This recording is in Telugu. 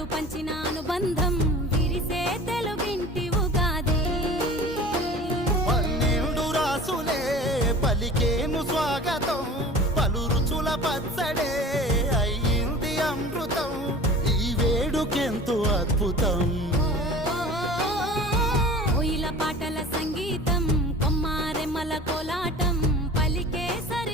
పంటలు పంచిన అనుబంధం విరిసే తెలుగింటి ఉగాది. 12 రాసులే పలికేను స్వాగతం, పలు రుచుల పచ్చడే అయ్యింది అమృతం. ఈ వేడుకెంతో అద్భుతం. కోయిల పాటల సంగీతం, కొమ్మారెమ్మల కోలాటం పలికే సరి